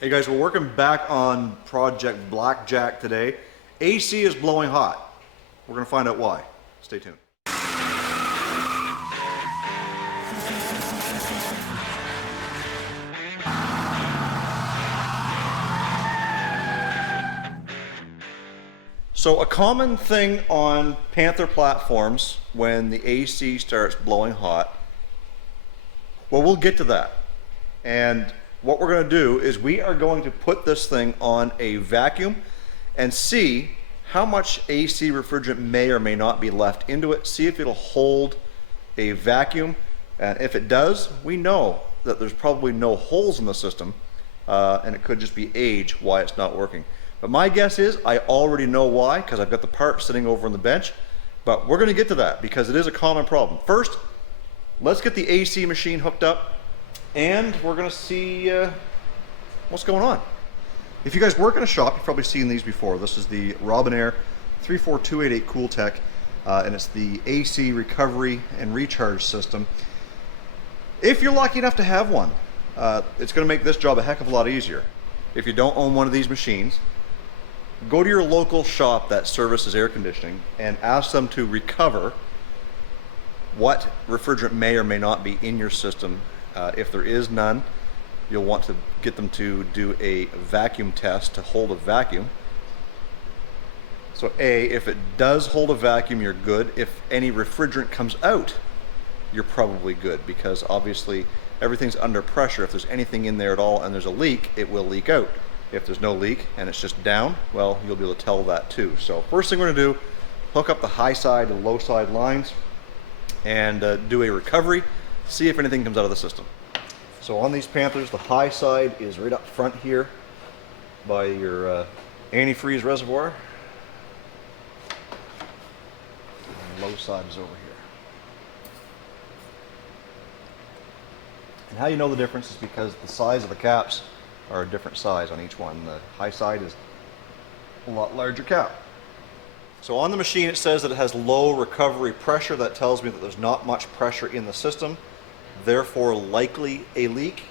Hey guys, we're working back on Project Blackjack today. AC is blowing hot. We're going to find out why. Stay tuned. So a common thing on Panther platforms when the AC starts blowing hot, well, we'll get to that. And what we're going to do is we are going to put this thing on a vacuum and see how much AC refrigerant may or may not be left into it, see if it'll hold a vacuum, and if it does, we know that there's probably no holes in the system, and it could just be age why it's not working. But my guess is I already know why, because I've got the part sitting over on the bench, but we're going to get to that because it is a common problem. First, let's get the AC machine hooked up, and we're going to see what's going on. If you guys work in a shop, you've probably seen these before. This is the Robinair 34288 Cooltech, and it's the AC recovery and recharge system. If you're lucky enough to have one, it's going to make this job a heck of a lot easier. If you don't own one of these machines, go to your local shop that services air conditioning and ask them to recover what refrigerant may or may not be in your system. If there is none, you'll want to get them to do a vacuum test to hold a vacuum. So if it does hold a vacuum, you're good. If any refrigerant comes out, you're probably good, because obviously everything's under pressure. If there's anything in there at all and there's a leak, it will leak out. If there's no leak and it's just down, well, you'll be able to tell that too. So first thing we're going to do, hook up the high side and low side lines and do a recovery, see if anything comes out of the system. So on these Panthers, the high side is right up front here by your antifreeze reservoir. And the low side is over here. And how you know the difference is because the size of the caps are a different size on each one. The high side is a lot larger cap. So on the machine it says that it has low recovery pressure. That tells me that there's not much pressure in the system, therefore likely a leak.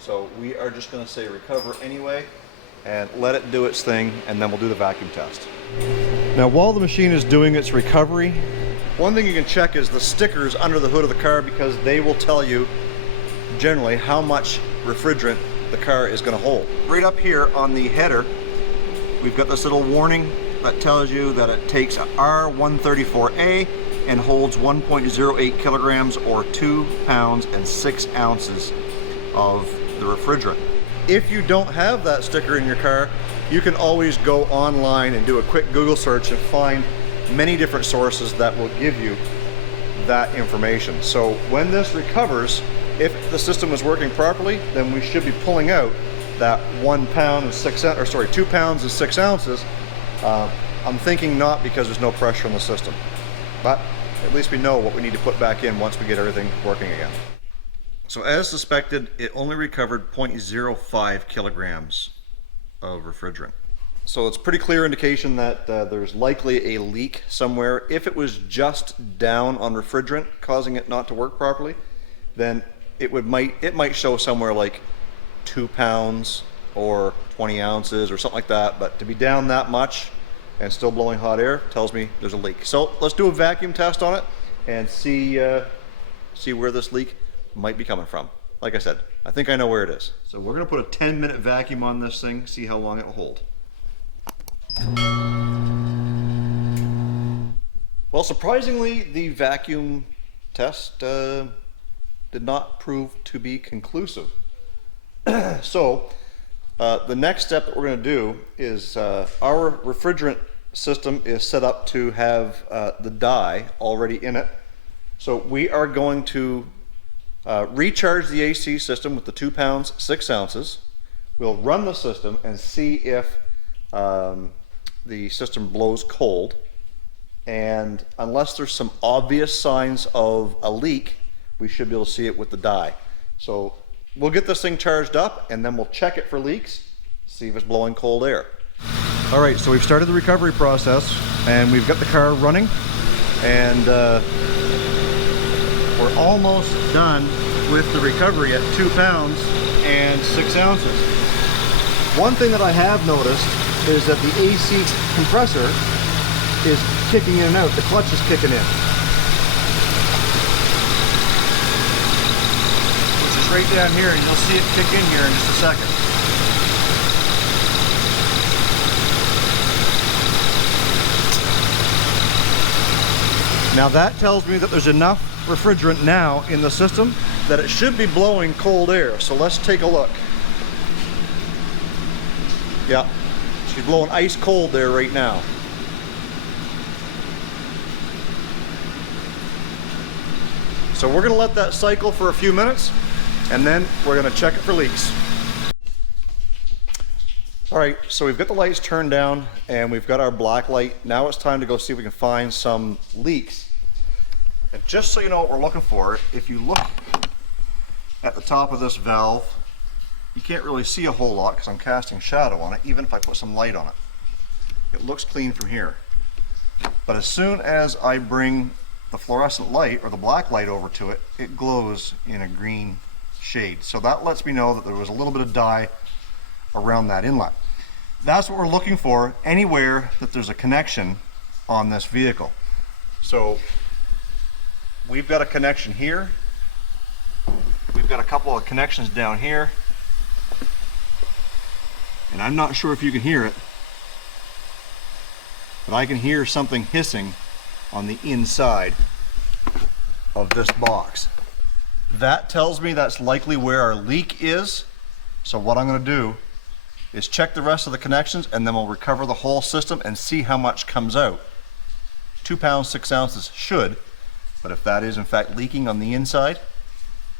So we are just going to say recover anyway and let it do its thing, and then we'll do the vacuum test. Now while the machine is doing its recovery, one thing you can check is the stickers under the hood of the car, because they will tell you generally how much refrigerant the car is going to hold. Right up here on the header, we've got this little warning that tells you that it takes a R134A and holds 1.08 kilograms or 2 pounds and 6 ounces of the refrigerant. If you don't have that sticker in your car, you can always go online and do a quick Google search and find many different sources that will give you that information. So when this recovers, if the system is working properly, then we should be pulling out that 2 pounds and 6 ounces. I'm thinking not, because there's no pressure in the system, but at least we know what we need to put back in once we get everything working again. So as suspected, it only recovered 0.05 kilograms of refrigerant. So it's pretty clear indication that there's likely a leak somewhere. If it was just down on refrigerant causing it not to work properly, then it might show somewhere like 2 pounds or 20 ounces or something like that. But to be down that much and still blowing hot air tells me there's a leak. So let's do a vacuum test on it and see where this leak might be coming from. Like I said, I think I know where it is. So we're going to put a 10-minute vacuum on this thing, see how long it will hold. Well, surprisingly, the vacuum test did not prove to be conclusive. So the next step that we're going to do is our refrigerant system is set up to have the dye already in it. So we are going to recharge the AC system with the 2 pounds 6 ounces. We'll run the system and see if the system blows cold, and unless there's some obvious signs of a leak, we should be able to see it with the dye. So we'll get this thing charged up and then we'll check it for leaks, see if it's blowing cold air. All right, so we've started the recovery process and we've got the car running, and we're almost done with the recovery at 2 pounds and 6 ounces. One thing that I have noticed is that the AC compressor is kicking in and out. The clutch is kicking in. Which is right down here, and you'll see it kick in here in just a second. Now that tells me that there's enough refrigerant now in the system that it should be blowing cold air. So let's take a look. Yeah, she's blowing ice cold there right now. So we're gonna let that cycle for a few minutes and then we're gonna check it for leaks. All right, so we've got the lights turned down and we've got our black light. Now it's time to go see if we can find some leaks. And just so you know what we're looking for, if you look at the top of this valve, you can't really see a whole lot because I'm casting shadow on it, even if I put some light on it. It looks clean from here. But as soon as I bring the fluorescent light or the black light over to it, it glows in a green shade. So that lets me know that there was a little bit of dye around that inlet. That's what we're looking for anywhere that there's a connection on this vehicle. So we've got a connection here. We've got a couple of connections down here. And I'm not sure if you can hear it, but I can hear something hissing on the inside of this box. That tells me that's likely where our leak is. So what I'm going to do is check the rest of the connections and then we'll recover the whole system and see how much comes out. 2 pounds 6 ounces should, but if that is in fact leaking on the inside,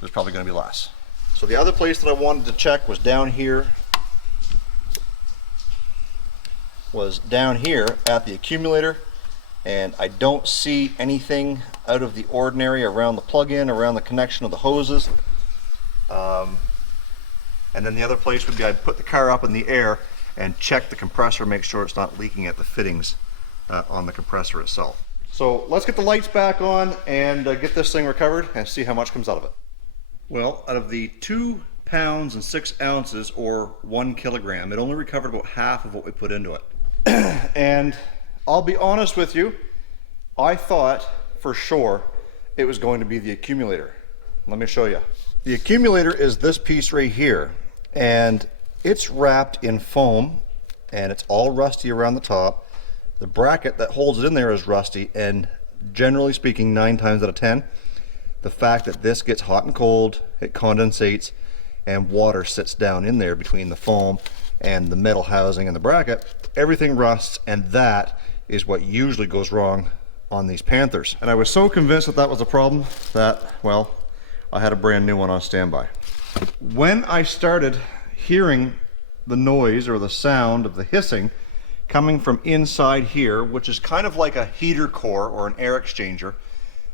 there's probably going to be less. So the other place that I wanted to check was down here at the accumulator, and I don't see anything out of the ordinary around the plug-in, around the connection of the hoses. And then the other place would be I'd put the car up in the air and check the compressor, make sure it's not leaking at the fittings on the compressor itself. So let's get the lights back on and get this thing recovered and see how much comes out of it. Well, out of the 2 pounds and 6 ounces, or 1 kilogram, it only recovered about half of what we put into it. And I'll be honest with you, I thought for sure it was going to be the accumulator. Let me show you. The accumulator is this piece right here, and it's wrapped in foam and it's all rusty around the top. The bracket that holds it in there is rusty, and generally speaking, 9 times out of 10, the fact that this gets hot and cold, it condensates, and water sits down in there between the foam and the metal housing and the bracket, everything rusts, and that is what usually goes wrong on these Panthers. And I was so convinced that that was the problem that, well, I had a brand new one on standby. When I started hearing the noise or the sound of the hissing coming from inside here, which is kind of like a heater core or an air exchanger,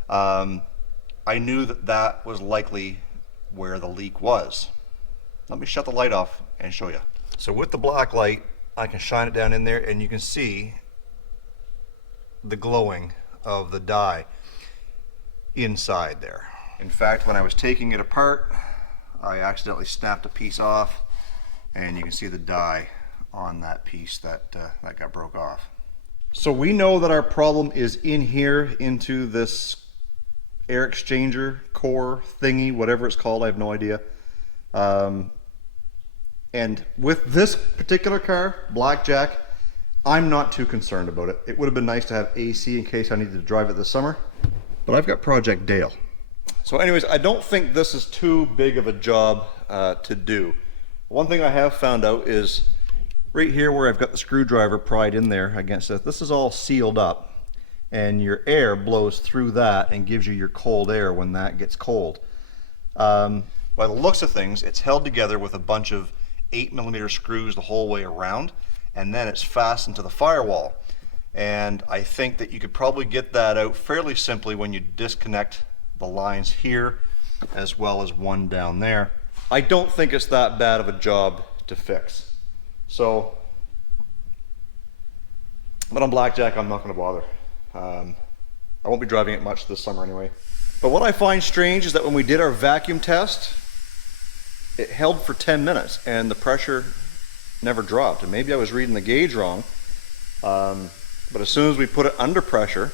I knew that that was likely where the leak was. Let me shut the light off and show you. So with the black light, I can shine it down in there and you can see the glowing of the dye inside there. In fact, when I was taking it apart, I accidentally snapped a piece off, and you can see the dye on that piece that got broke off. So we know that our problem is in here into this air exchanger core thingy, whatever it's called, I have no idea. And with this particular car, Blackjack, I'm not too concerned about it. It would have been nice to have AC in case I needed to drive it this summer, but I've got Project Dale. So anyways, I don't think this is too big of a job to do. One thing I have found out is right here where I've got the screwdriver pried in there against it, this is all sealed up, and your air blows through that and gives you your cold air when that gets cold. By the looks of things, it's held together with a bunch of 8mm screws the whole way around, and then it's fastened to the firewall. And I think that you could probably get that out fairly simply when you disconnect the lines here as well as one down there. I don't think it's that bad of a job to fix. So, but on Blackjack, I'm not going to bother. I won't be driving it much this summer anyway. But what I find strange is that when we did our vacuum test, it held for 10 minutes and the pressure never dropped. And maybe I was reading the gauge wrong, but as soon as we put it under pressure,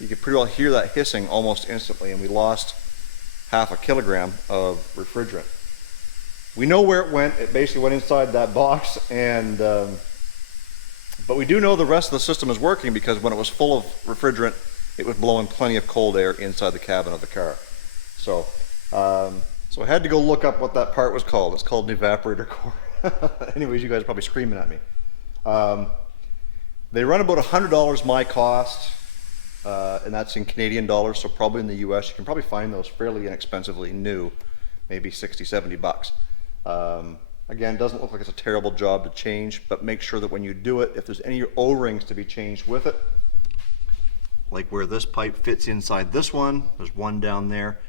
you could pretty well hear that hissing almost instantly, and we lost half a kilogram of refrigerant. We know where it went. It basically went inside that box, and but we do know the rest of the system is working, because when it was full of refrigerant, it was blowing plenty of cold air inside the cabin of the car. So, so I had to go look up what that part was called. It's called an evaporator core. Anyways, you guys are probably screaming at me. They run about $100 my cost, and that's in Canadian dollars, so probably in the US you can probably find those fairly inexpensively new, maybe 60, 70 bucks. Again, doesn't look like it's a terrible job to change, but make sure that when you do it, if there's any O-rings to be changed with it, like where this pipe fits inside this one, there's one down there,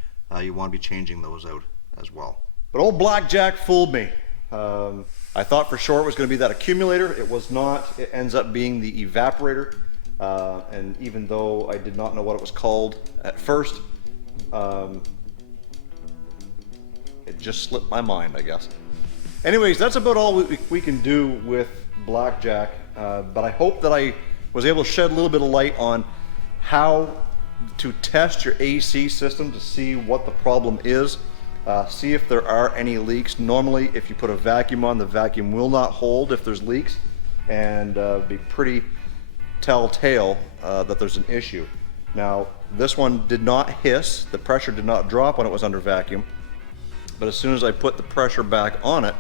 you want to be changing those out as well. But old Blackjack fooled me. I thought for sure it was going to be that accumulator. It was not. It ends up being the evaporator, and even though I did not know what it was called at first, it just slipped my mind, I guess. Anyways, that's about all we can do with Blackjack, but I hope that I was able to shed a little bit of light on how to test your AC system to see what the problem is, see if there are any leaks. Normally, if you put a vacuum on, the vacuum will not hold if there's leaks, and be pretty telltale that there's an issue. Now, this one did not hiss, the pressure did not drop when it was under vacuum, but as soon as I put the pressure back on it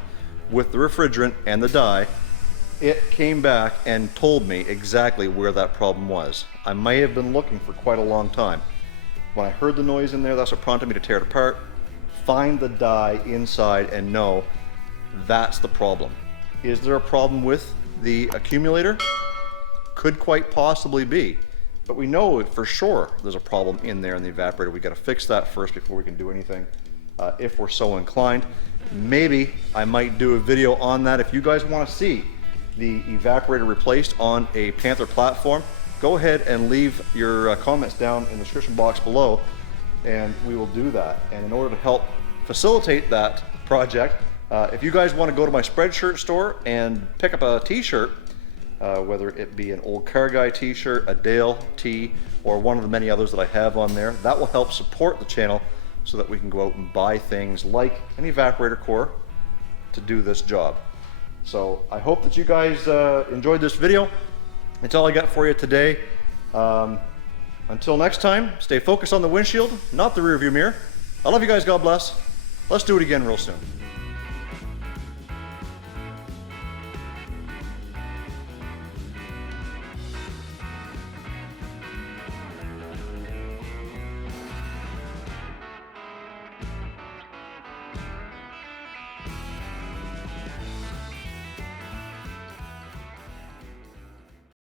with the refrigerant and the dye, it came back and told me exactly where that problem was. I may have been looking for quite a long time. When I heard the noise in there, that's what prompted me to tear it apart, find the dye inside, and know that's the problem. Is there a problem with the accumulator? Could quite possibly be, but we know for sure there's a problem in there in the evaporator. We got to fix that first before we can do anything, if we're so inclined. Maybe I might do a video on that. If you guys want to see the evaporator replaced on a Panther platform, go ahead and leave your comments down in the description box below, and we will do that. And in order to help facilitate that project, if you guys want to go to my Spreadshirt store and pick up a t-shirt, whether it be an Olde Carr Guy t-shirt, a Dale tee, or one of the many others that I have on there, that will help support the channel so that we can go out and buy things like an evaporator core to do this job. So I hope that you guys enjoyed this video. That's all I got for you today. Until next time, stay focused on the windshield, not the rearview mirror. I love you guys. God bless. Let's do it again real soon.